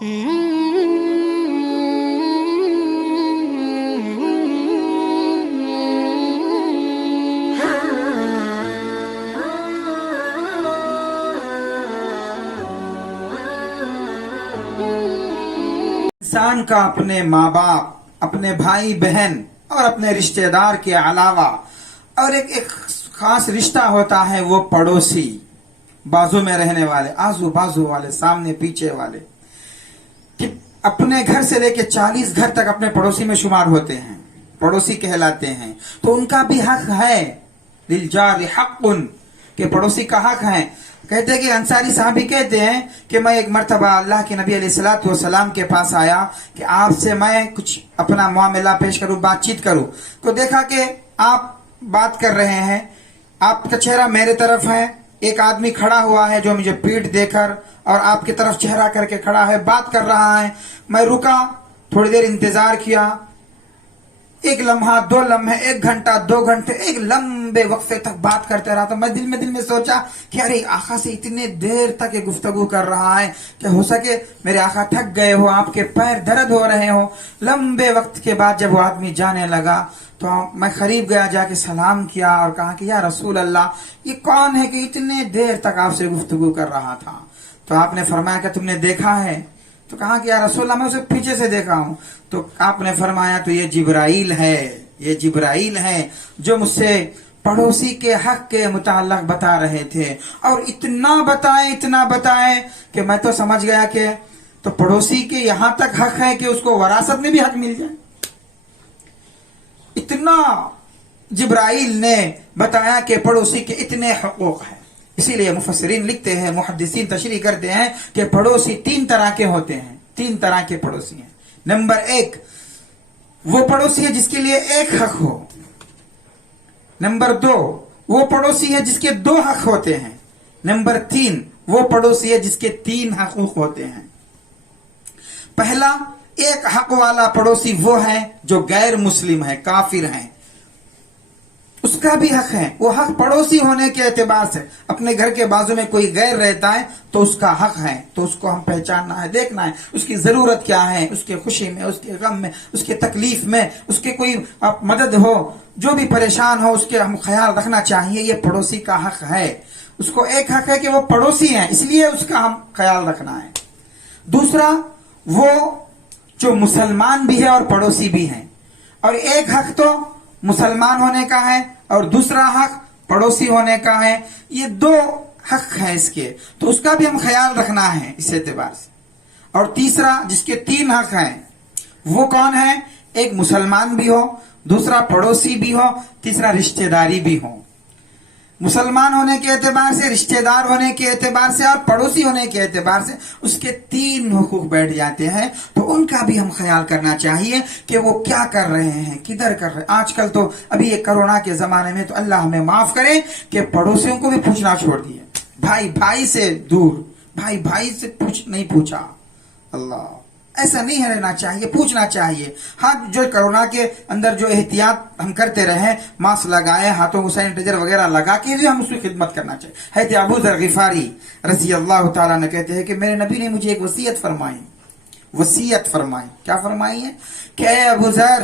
انسان کا اپنے ماں باپ، اپنے بھائی بہن اور اپنے رشتہ دار کے علاوہ اور ایک خاص رشتہ ہوتا ہے، وہ پڑوسی، بازو میں رہنے والے، آزو بازو والے، سامنے پیچھے والے، کہ اپنے گھر سے لے کے 40 گھر تک اپنے پڑوسی میں شمار ہوتے ہیں، پڑوسی کہلاتے ہیں۔ تو ان کا بھی حق ہے، للجار حق، کہ پڑوسی کا حق ہے۔ کہتے ہیں کہ انصاری صحابی کہتے ہیں کہ میں ایک مرتبہ اللہ کے نبی علیہ الصلوۃ والسلام کے پاس آیا کہ آپ سے میں کچھ اپنا معاملہ پیش کروں، بات چیت کروں، تو دیکھا کہ آپ بات کر رہے ہیں، آپ کا چہرہ میرے طرف ہے، ایک آدمی کھڑا ہوا ہے جو مجھے پیٹھ دے کر اور آپ کی طرف چہرہ کر کے کھڑا ہے، بات کر رہا ہے۔ میں رکا، تھوڑی دیر انتظار کیا، 1 لمحہ، 2 لمحے، 1 گھنٹہ، 2 گھنٹے، ایک لمبے وقفے تک بات کرتے رہا۔ تو میں دل میں سوچا کہ ارے آقا سے اتنے دیر تک یہ گفتگو کر رہا ہے کہ ہو سکے میرے آقا تھک گئے ہو، آپ کے پیر درد ہو رہے ہو۔ لمبے وقت کے بعد جب وہ آدمی جانے لگا تو میں قریب گیا، جا کے سلام کیا اور کہا کہ یا رسول اللہ، یہ کون ہے کہ اتنے دیر تک آپ سے گفتگو کر رہا تھا؟ تو آپ نے فرمایا کہ تم نے دیکھا ہے؟ تو کہا کہ یا رسول اللہ، میں اسے پیچھے سے دیکھا ہوں۔ تو آپ نے فرمایا تو یہ جبرائیل ہے، یہ جبرائیل ہے جو مجھ سے پڑوسی کے حق کے متعلق بتا رہے تھے، اور اتنا بتائے کہ میں تو سمجھ گیا کہ تو پڑوسی کے یہاں تک حق ہے کہ اس کو وراثت میں بھی حق مل جائے۔ اتنا جبرائیل نے بتایا کہ پڑوسی کے اتنے حقوق ہیں۔ اسی لیے مفسرین لکھتے ہیں، محدثین تشریح کرتے ہیں کہ پڑوسی 3 طرح کے ہوتے ہیں، 3 طرح کے پڑوسی ہیں۔ نمبر 1، وہ پڑوسی ہے جس کے لیے 1 حق ہو۔ نمبر 2، وہ پڑوسی ہے جس کے 2 حق ہوتے ہیں۔ نمبر 3، وہ پڑوسی ہے جس کے 3 حقوق ہوتے ہیں۔ پہلا 1 حق والا پڑوسی وہ ہے جو غیر مسلم ہے، کافر ہے، اس کا بھی حق ہے۔ وہ حق پڑوسی ہونے کے اعتبار سے، اپنے گھر کے بازو میں کوئی غیر رہتا ہے تو اس کا حق ہے، تو اس کو ہم پہچاننا ہے، دیکھنا ہے اس کی ضرورت کیا ہے، اس کے خوشی میں، اس کے غم میں، اس کے تکلیف میں، اس کے کوئی مدد ہو، جو بھی پریشان ہو، اس کے ہم خیال رکھنا چاہیے۔ یہ پڑوسی کا حق ہے۔ اس کو 1 حق ہے کہ وہ پڑوسی ہیں، اس لیے اس کا ہم خیال رکھنا ہے۔ دوسرا، وہ جو مسلمان بھی ہے اور پڑوسی بھی ہیں، اور 1 حق تو مسلمان ہونے کا ہے اور دوسرا حق پڑوسی ہونے کا ہے۔ یہ 2 حق ہیں اس کے، تو اس کا بھی ہم خیال رکھنا ہے اس اعتبار سے۔ اور تیسرا، جس کے 3 حق ہیں، وہ کون ہے؟ 1 مسلمان بھی ہو، دوسرا پڑوسی بھی ہو، تیسرا رشتہ داری بھی ہو۔ مسلمان ہونے کے اعتبار سے، رشتہ دار ہونے کے اعتبار سے اور پڑوسی ہونے کے اعتبار سے اس کے 3 حقوق بیٹھ جاتے ہیں، تو ان کا بھی ہم خیال کرنا چاہیے کہ وہ کیا کر رہے ہیں، کدھر کر رہے ہیں۔ آج کل تو ابھی یہ کرونا کے زمانے میں تو اللہ ہمیں معاف کرے کہ پڑوسیوں کو بھی پوچھنا چھوڑ دیا، بھائی سے دور، بھائی سے نہیں پوچھا۔ اللہ، ایسا نہیں رہنا چاہیے، پوچھنا چاہیے۔ ہاں، جو کرونا کے اندر جو احتیاط ہم کرتے رہے، ماسک لگائے، ہاتھوں کو سینیٹائزر وغیرہ لگا کے جو ہم اس کی خدمت کرنا چاہیے۔ حضرت ابو ذر غفاری رضی اللہ تعالیٰ نے کہتے ہیں کہ میرے نبی نے مجھے ایک وصیت فرمائی۔ کیا فرمائی ہے؟ کہ اے ابو ذر،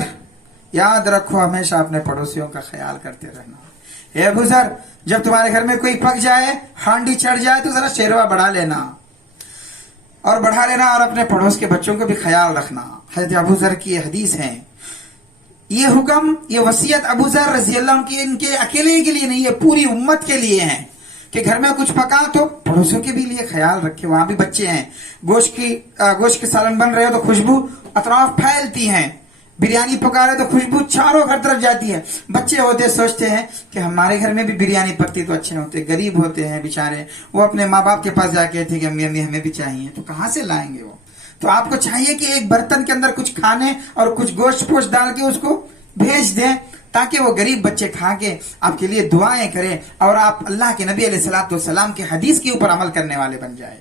یاد رکھو ہمیشہ اپنے پڑوسیوں کا خیال کرتے رہنا۔ اے ابو ذر، جب تمہارے گھر میں کوئی پک جائے، ہانڈی چڑھ جائے، تو ذرا شیروا بڑھا لینا اور اپنے پڑوس کے بچوں کو بھی خیال رکھنا۔ حضرت ابو ذر کی یہ حدیث ہے۔ یہ حکم، یہ وصیت ابو ذر رضی اللہ عنہ کی ان کے اکیلے کے لیے نہیں، یہ پوری امت کے لیے ہے کہ گھر میں کچھ پکا تو پڑوسیوں کے بھی لیے خیال رکھے۔ وہاں بھی بچے ہیں، گوشت کے سالن بن رہے ہو تو خوشبو اطراف پھیلتی ہیں، بریانی پکا رہے تو خوشبو چاروں ہر طرف جاتی ہے۔ بچے ہوتے سوچتے ہیں کہ ہمارے گھر میں بھی بریانی پکتی تو اچھے ہوتے، غریب ہوتے ہیں بیچارے، وہ اپنے ماں باپ کے پاس جا کے تھے کہ امی ہمیں بھی چاہیے، تو کہاں سے لائیں گے وہ؟ تو آپ کو چاہیے کہ ایک برتن کے اندر کچھ کھانے اور کچھ گوشت پوش ڈال کے اس کو بھیج دیں، تاکہ وہ غریب بچے کھا کے آپ کے لیے دعائیں کریں اور آپ اللہ کے نبی علیہ الصلوۃ والسلام کے حدیث کے اوپر عمل کرنے والے بن جائیں۔